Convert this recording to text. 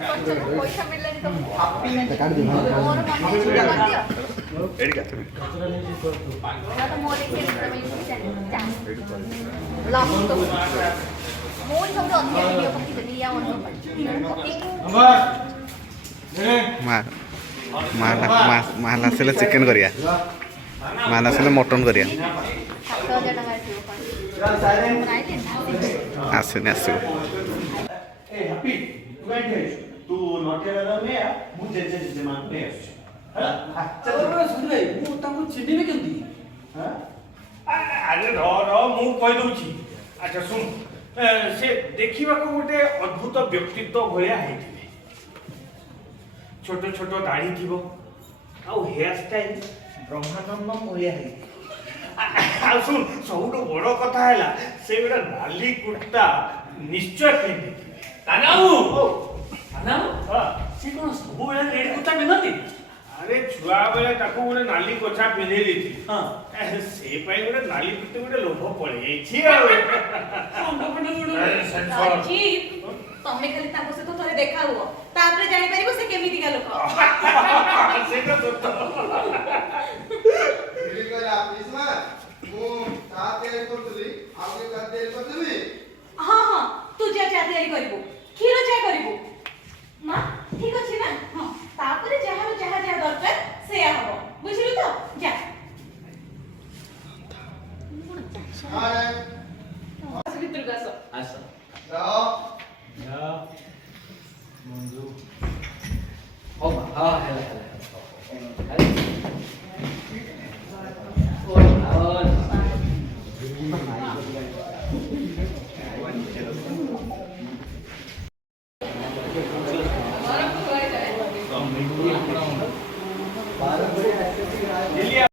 पैसा मिलले तो काट दे मोर मन सुधा कर दियो एडी का ना तो मोर के जा लॉक तो मोर सब अन्य वीडियो पकी देली या वन मार माला से चिकन करिया माला से मटन करिया 7000 टका आसने आसो ए हैप्पी तू एंड तू नोटे वाला में आ मु जे मान पे है चलो सुन भाई मु ताको चिन्ही में केमती हां अरे रो मु कहि दउची अच्छा सुन से देखिबा को गोटे अद्भुत व्यक्तित्व भया हेतिबे छोट छोट दाढ़ी थिबो आ हेयर स्टाइल ब्रह्मानंद भया हे आ सुन सबुठो बड़ कथा हैला से गोटे नाली कुर्ता निश्चय पिंधि तानाऊ तानाऊ हां से कोन सब बेला रेड कुर्ता पिनती अरे छुआ बेले ताको गोटे नाली कोछा पिंधि देती हां से पाई गोटे नाली पिते गोटे लोभ पड़े जाईछि आ जी तमे खाली ताको से तो थोड़े देखा हुआ तापरे जानि परिबो से केमिति का लोक सेटा सत्य बिल्कुल आप इसमा मु साथ तयारी करतली आगे का तयारी करतली हां हां तू जा जा तयारी करबो खीर जा करबो मां ठीक अछि ना हां तापरे जहार जहा जहा दरकार से हबो बुझिलु तो जा हाय भितर गासो आसा जाओ या मंजू ओ हां हेला हेला